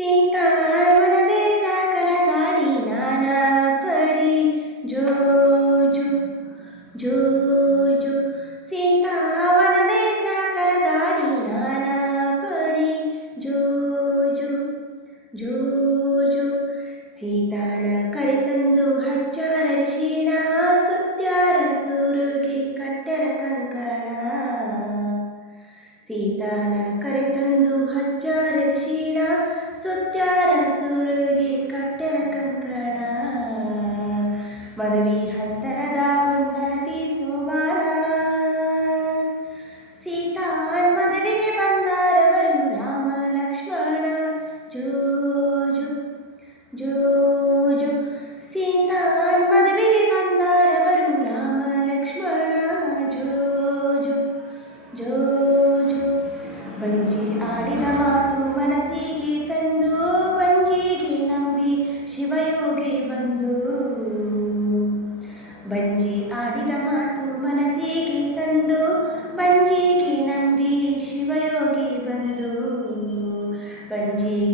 ಸೀತಾವನದೇ ಸಕಲ ದಾಡಿ ನಾನಾ ಪರಿ ಜೋಜು ಜೋಜು ಸೀತಾವನದೇ ಸಕಲ ದಾಡಿ ನಾನಾ ಪರಿ ಜೋ ಜೋ ಜೋ ಜೋ, ಸೀತಾನ ಕರೆತಂದು ಹಚ್ಚಾರ ಶೀಣ ಸುತ್ಯಾರ ಸುರುಗಿ ಕಟ್ಟರ ಕಂಕಣ. ಸೀತಾನ ಕರೆತಂದು ಹಚ್ಚಾರ ಶೀಣ ಸುತ್ಯಾರ ಸೂರುಗೆ ಕಟ್ಟರ ಕಂಕಣ ಮದವಿ ಬಂದು ಬಂಜಿ ಆಡಿದ ಮಾತು ಮನಸ್ಸಿಗೆ ತಂದು ಬಂಜಿಗೆ ನಂಬಿ ಶಿವಯೋಗಿ ಬಂದು ಬಂಜಿಗೆ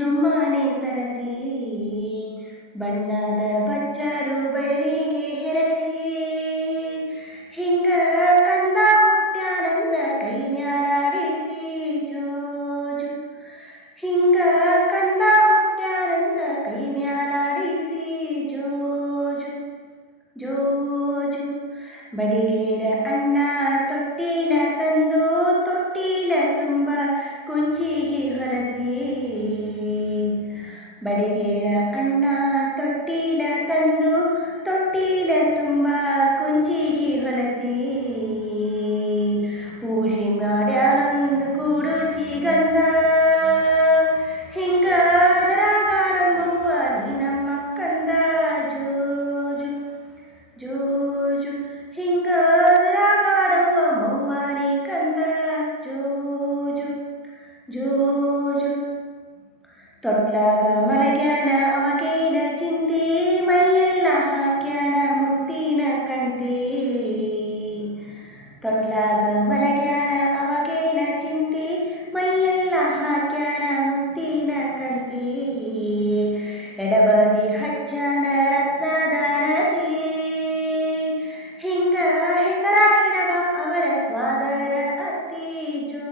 ಜುಮ್ಮನೆ ತರಸಿ. ಬಣ್ಣದ ಬಚ್ಚರು ಬಯಲಿಗೆ ಹೆರಸಿ ಹಿಂಗ ಕಂದ ಹುಟ್ಟ್ಯಾನಂದ ಕೈ ಮ್ಯಾಲಾಡಿಸಿ ಜೋ ಜೋ ಹಿಂಗ ಕಂದ ಹುಟ್ಟ್ಯಾನಂದ ಕೈ ಮ್ಯಾಲಾಡಿಸಿ ಜೋಜು. ಜೋ ಜೋ ಜೋ ಬಡಿಗೇರ ಅಣ್ಣ ತೊಟ್ಟಿಲ ತಂದು ತೊಟ್ಟಿಲ ತುಂಬ ಕುಂಚಿಗೆ ಹೊರಸಿ. ಬಡಿಗೇರ ಅಣ್ಣ ತೊಟ್ಟಿಲ ತಂದು ತೊಟ್ಟಿಲ ತುಂಬ ಕುಂಚಿಗೆ ಹೊಲಸಿ ಪೂಜೆ ಮಾಡ್ಯಾನಂದು ಕೂಡಿಸಿ ಗಂಧ ಹಿಂಗ ಅದರಾಗಾಡಂಬವ್ವ ನೀ ನಮ್ಮ ಕಂದ ಜೋ ಜೋ ಜೋ ಜೋ ಹಿಂಗ ಅದರಾಗಾಡವ್ವ ಮವ್ವಾನಿ ಕಂದ ಜೋ ಜೋ ಜೋ ಜೋ ತೊಟ್ಲಾಗ ಮಲಗ್ಯಾನ, ಅವಾಗೇನ ಚಿಂತೆ? ಮೈಯೆಲ್ಲ ಹಾಕ್ಯಾನ ಮುತ್ತಿನ ಕಂತೆ. ತೊಟ್ಲಾಗ ಮಲಗ್ಯಾನ, ಅವಾಗೇನ ಚಿಂತೆ? ಮೈಯೆಲ್ಲ ಹಾಕ್ಯಾನ ಮುತ್ತಿನ ಕಂತೆ. ಎಡಬದಿ ಹಜ್ಜನ ರತ್ನದಾರತಿ ಹಿಂಗ ಹೆಸರಾಗಿಡವ ಅವರ ಸ್ವಾದರ ಅತ್ತಿ? ಜೋ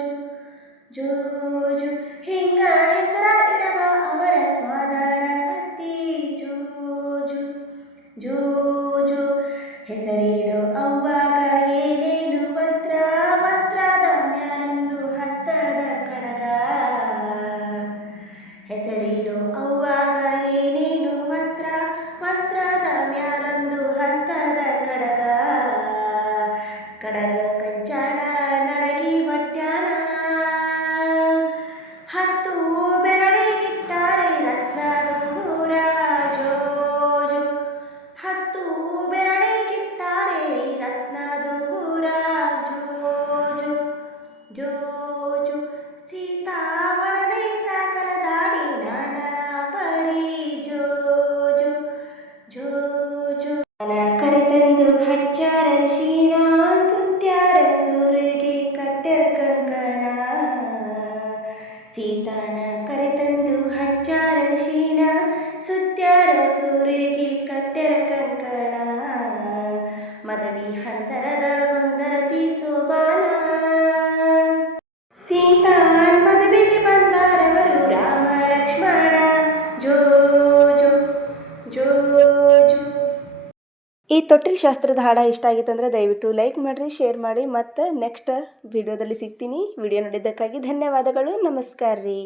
ಜೋ ಜೋ ಜೋ ಹಿಂಗ ಹೆಸರಿಡು ಅವ್ವಾಗ ಏನೇನು ವಸ್ತ್ರ, ವಸ್ತ್ರದ ಮ್ಯಾಲಂದು ಹಸ್ತದ ಕಡಗ. ಹೆಸರಿಡು ಅವ್ವಾಗ ಏನೇನು ವಸ್ತ್ರ, ವಸ್ತ್ರದ ಮ್ಯಾಲಂದು ಹಸ್ತದ ಕಡಗ. ಕಡಗ ಕಂಚಾಣ ಸೂರಿಗೆ ಕಟ್ಟೆರ ಕಂಕಣ. ಮದವಿ ಹಂತರದ ಗೊಂದರತಿ ಸೋಬಾನ ಸೀತಾನ್ ಮದುವೆಗೆ ಬಂದಾರವರು ರಾಮ ಲಕ್ಷ್ಮಣ ಜೋ ಜೋ ಈ ತೊಟ್ಟಿಲ್ ಶಾಸ್ತ್ರದ ಹಾಡ ಇಷ್ಟ ಆಗಿತ್ತು ಅಂದರೆ ದಯವಿಟ್ಟು ಲೈಕ್ ಮಾಡಿರಿ, ಶೇರ್ ಮಾಡಿ ಮತ್ತು ನೆಕ್ಸ್ಟ್ ವಿಡಿಯೋದಲ್ಲಿ ಸಿಗ್ತೀನಿ. ವಿಡಿಯೋ ನೋಡಿದ್ದಕ್ಕಾಗಿ ಧನ್ಯವಾದಗಳು. ನಮಸ್ಕಾರ ರೀ